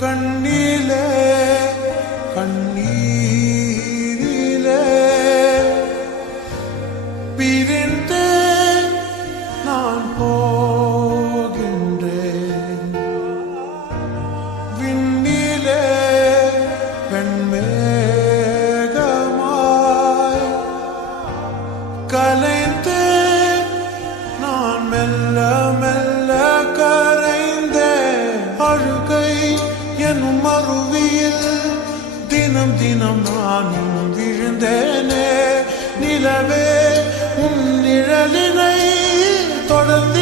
கண்ணிலே கண்ணீரிலே பிரிந்து நான் போகின்றேன். விண்ணிலே வெண்மேகமாய் கலைந்து நான் மெல்ல மெல்ல கரைந்தேன். அழுகை எனும் அருவியில் தினம் தினம் நானும் விழுந்தேனே. நிலவே உன் நிழலினை தொடர்ந்து